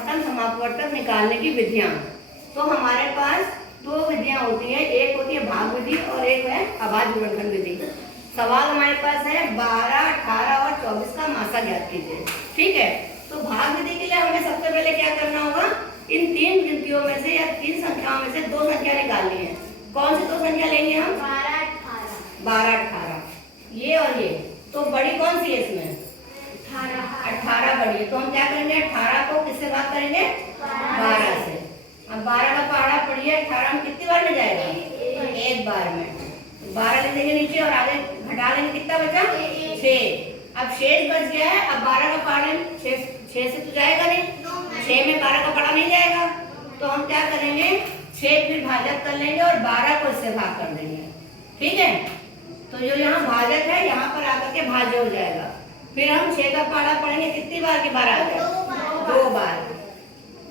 समापवर्तन समापवर्तक निकालने की विधियां। तो हमारे पास दो विधियां होती हैं, एक होती है भाग विधि और एक है अभाज्य गुणनखंड विधि। सवाल हमारे पास है 12, 18 और 24 का मासा ज्ञात कीजिए। ठीक है, तो भाग विधि के लिए हमें सबसे पहले क्या करना होगा, इन तीन गिनतियों में से या तीन संख्याओं में से दो संख्या निकालनी है। कौन सी दो संख्या लेंगे हम? 12, 18। 12, 18, ये और ये। तो बड़ी कौन सी है इसमें? 18 बड़ी है। तो हम क्या करेंगे, 18 को किससे भाग करेंगे? 12 से। अब 12 का पहाड़ा पढ़िए, 18 में कितनी बार में जाएगा? एक बार में। 12 ले लेंगे नीचे और आगे घटा लेंगे, कितना बचा? 6। अब शेष बच गया है। अब 12 का पहाड़ा 6 से तो जाएगा नहीं, 6 में 12 का पहाड़ा नहीं जाएगा। तो हम क्या करेंगे, 6 फिर भाजक कर लेंगे और 12 को इससे भाग कर देंगे। ठीक है, तो जो यहाँ भाजक है यहाँ पर आकर के भाज्य हो जाएगा। फिर हम 6 का पहाड़ा पढ़ेंगे, कितनी बार की 12 आ गया? 2 बार।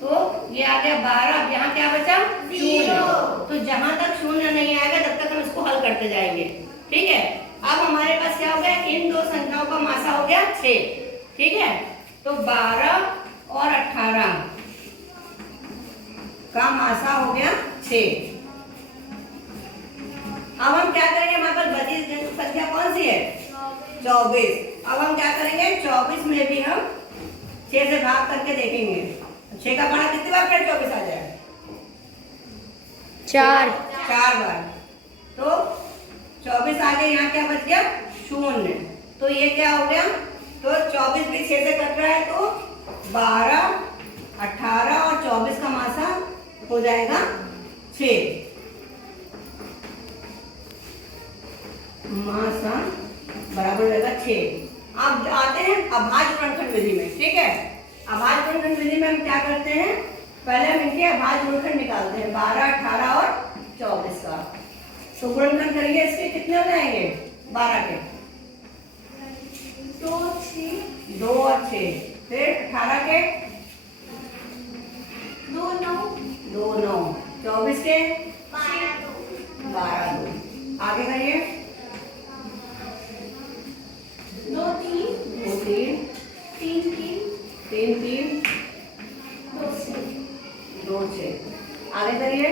तो ये आ गया 12। अब यहाँ क्या बचा? 0। तो जहां तक 0 नहीं आएगा तब तक हम इसको हल करते जाएंगे। ठीक है, अब हमारे पास क्या हो गया, इन दो संख्याओं का मासा हो गया 6। ठीक है, तो 12 और 18 का मासा हो गया 6। अब हम क्या करेंगे, हमारे पास बची संख्या कौन सी है? 24। अब हम क्या करेंगे, 24 में भी हम 6 से भाग करके देखेंगे 6 का पहाड़ा कितनी बार फिर 24 आ जाए? 4 बार। तो 24 आगे यहाँ क्या बच गया? 0। तो ये क्या हो गया, तो 24 भी 6 से कट रहा है, तो 12, 18 और 24 का मासा हो जाएगा 6। मासा बराबर हो जाएगा 6। अब आते हैं अभाज्य गुणनखंड विधि में। ठीक है, अभाज्य गुणनखंड विधि में हम क्या करते हैं, पहले हम इनके अभाज्य गुणनखंड निकालते हैं 12, 18 और 24 का। तो गुणनखंड करेंगे, इसके कितने हो जाएंगे? 12 के 2 और 6। फिर 18 के 2, 9। 24 के 12, 2। आगे करिए, 2, 3, 2, 3, 3, 3, 2, 6। आगे करिए,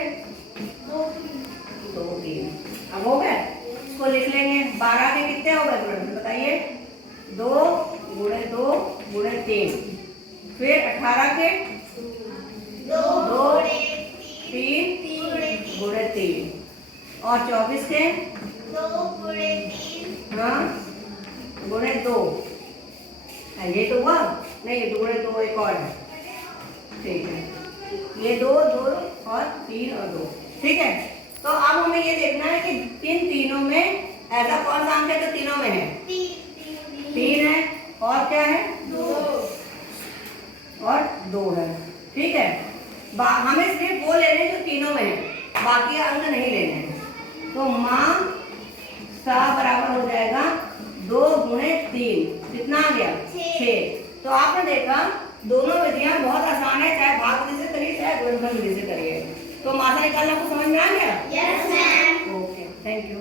2, 3। अब हो गया, इसको लिख लेंगे। 12 के कितने हो गए गुणनखंड बताइए? 2 गुणे 2 गुणे 3। फिर 18 के 2, 3 गुणे 3 और 24 के 2, हाँ गुणे 2। ये तो हुआ नहीं, ये 2 गुणे 2 एक और है। ठीक है, ये 2 और 3 और 2। ठीक है, तो अब हमें ये देखना है कि इन तीनों में ऐसा कौन सा अंक है जो तीनों में है? 3 है और क्या है? 2 और 2 है। ठीक है, हमें सिर्फ वो लेने हैं जो तीनों में है, बाकी अंक नहीं लेने हैं। तो मां सा बराबर हो जाएगा 2 गुणे 3। कितना आ गया? 6। तो आपने देखा दोनों विधियां बहुत आसान है, चाहे भाग विधि से करिए चाहे गुणनखंड विधि से करिए। तो मासा निकालना आपको समझ में आ गया? Yes ma'am. Okay, thank you.